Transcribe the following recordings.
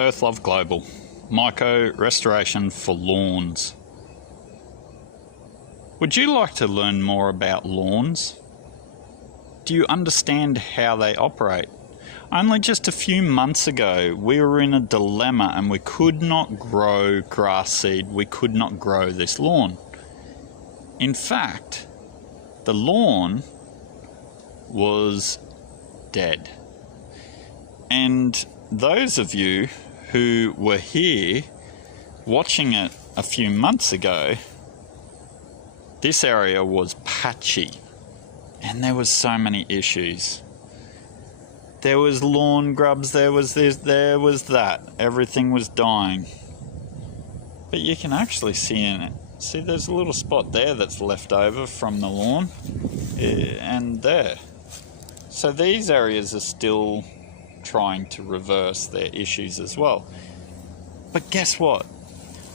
Earthlove Global, Mycorestoration for lawns. Would you like to learn more about lawns? Do you understand how they operate? Only just a few months ago, we were in a dilemma and we could not grow grass seed. We could not grow this lawn. In fact, the lawn was dead. And those of you who were here watching it a few months ago, this area was patchy and there was so many issues. There was lawn grubs, there was this, there was that. Everything was dying. But you can actually see in it. See, there's a little spot there that's left over from the lawn, and there. So these areas are still trying to reverse their issues as well. But guess what?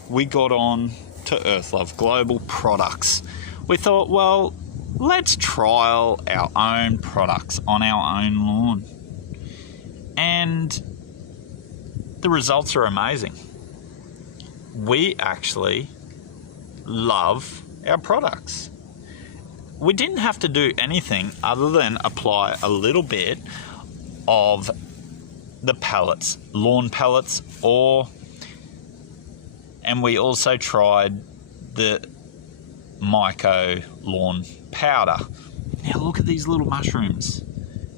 We got on to Earthlove Global products. We thought, well, let's trial our own products on our own lawn. And the results are amazing. We actually love our products. We didn't have to do anything other than apply a little bit of the pellets, lawn pellets, and we also tried the Myco lawn powder. Now look at these little mushrooms.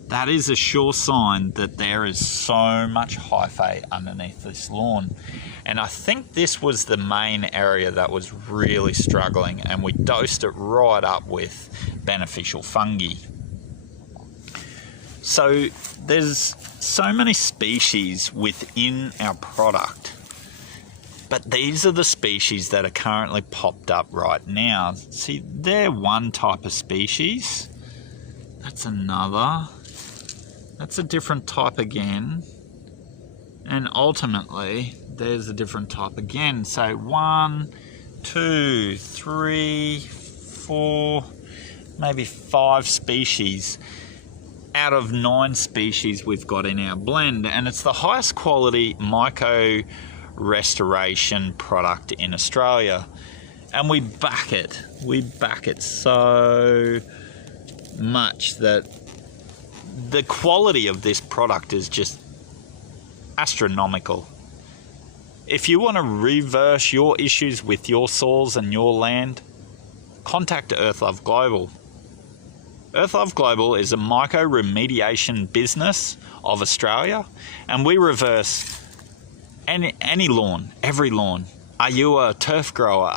That is a sure sign that there is so much hyphae underneath this lawn. And I think this was the main area that was really struggling, and we dosed it right up with beneficial fungi. So there's so many species within our product, but these are the species that are currently popped up right now. See, they're one type of species. That's another. That's a different type again. And ultimately, there's a different type again. So 1, 2, 3, 4, maybe 5 species out of 9 species we've got in our blend. And it's the highest quality Mycorestoration product in Australia. And we back it. We back it so much that the quality of this product is just astronomical. If you want to reverse your issues with your soils and your land, contact Earthlove Global. Earthlove Global is a mycorrhizal business of Australia, and we reverse any lawn, every lawn. Are you a turf grower?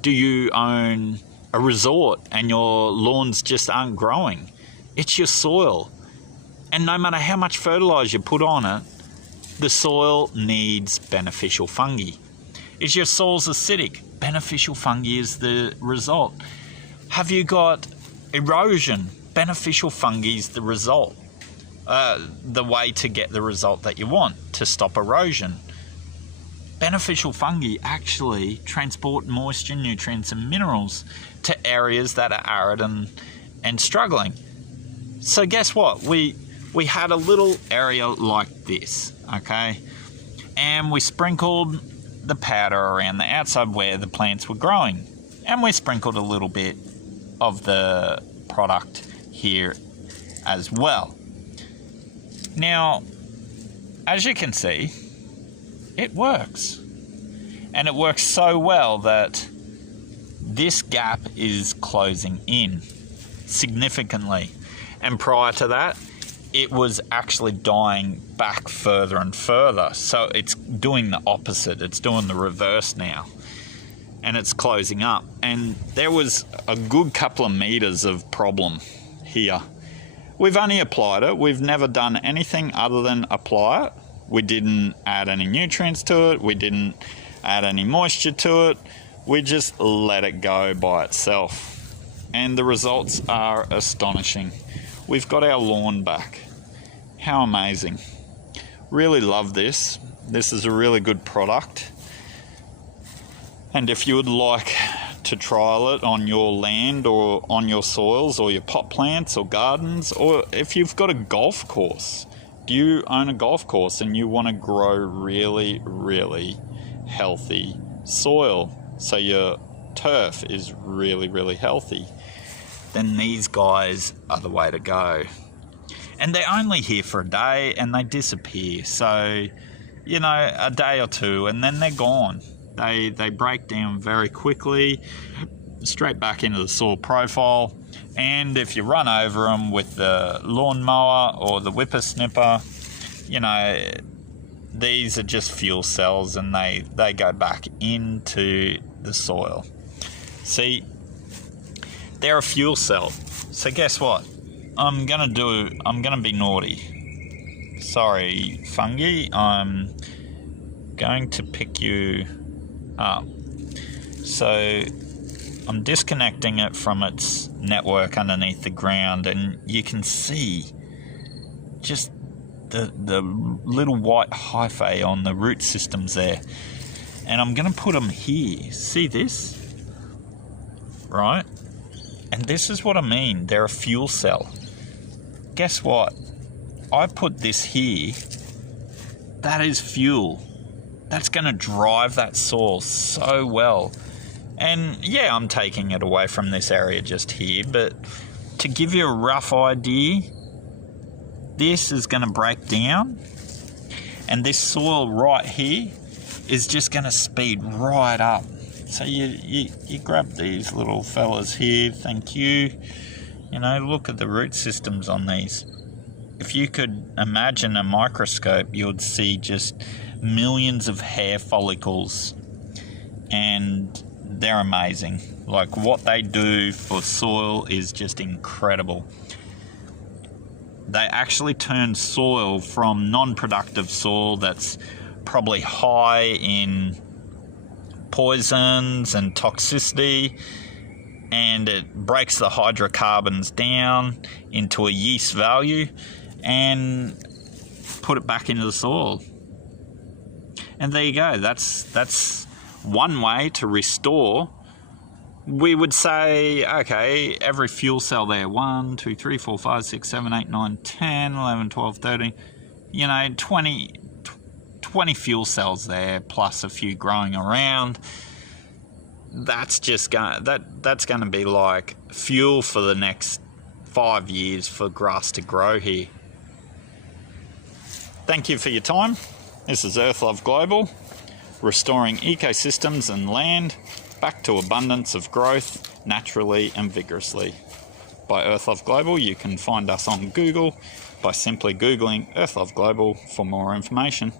Do you own a resort and your lawns just aren't growing? It's your soil. And no matter how much fertilizer you put on it, the soil needs beneficial fungi. Is your soils acidic? Beneficial fungi is the result. Have you got erosion? Beneficial fungi is the result. The way to get the result that you want, to stop erosion. Beneficial fungi actually transport moisture, nutrients and minerals to areas that are arid and struggling. So guess what? We had a little area like this, okay? And we sprinkled the powder around the outside where the plants were growing. And we sprinkled a little bit of the product here as well. Now, as you can see, it works. And it works so well that this gap is closing in significantly. And prior to that, it was actually dying back further and further. So it's doing the opposite. It's doing the reverse now. And it's closing up. And there was a good couple of meters of problem here. We've only applied it. We've never done anything other than apply it. We didn't add any nutrients to it. We didn't add any moisture to it. We just let it go by itself. And the results are astonishing. We've got our lawn back. How amazing. Really love this. This is a really good product. And if you would like to trial it on your land or on your soils or your pot plants or gardens, or if you've got a golf course, do you own a golf course and you want to grow really, really healthy soil, so your turf is really, really healthy, then these guys are the way to go. And they're only here for a day and they disappear. So, you know, a day or two and then they're gone. They break down very quickly, straight back into the soil profile. And if you run over them with the lawnmower or the whippersnipper, you know, these are just fuel cells and they go back into the soil. See, they're a fuel cell. So guess what? I'm gonna be naughty. Sorry, fungi. I'm going to pick you up. So I'm disconnecting it from its network underneath the ground, and you can see just the little white hyphae on the root systems there. And I'm going to put them here. See this? Right? And this is what I mean. They're a fuel cell. Guess what? I put this here. That is fuel. That's going to drive that soil so well. And yeah, I'm taking it away from this area just here, but to give you a rough idea, this is going to break down, and this soil right here is just going to speed right up. So you grab these little fellas here, thank you. You know, look at the root systems on these. If you could imagine a microscope, you would see just millions of hair follicles, and they're amazing. Like, what they do for soil is just incredible. They actually turn soil from non-productive soil that's probably high in poisons and toxicity, and it breaks the hydrocarbons down into a yeast value and put it back into the soil. And there you go. That's one way to restore. We would say, okay, every fuel cell there, 1, 2, 3, 4, 5, 6, 7, 8, 9, 10, 11, 12, 13, you know, 20 fuel cells there, plus a few growing around. That's just that's going to be like fuel for the next 5 years for grass to grow here. Thank you for your time. This is Earthlove Global, restoring ecosystems and land back to abundance of growth naturally and vigorously. By Earthlove Global, you can find us on Google by simply Googling Earthlove Global for more information.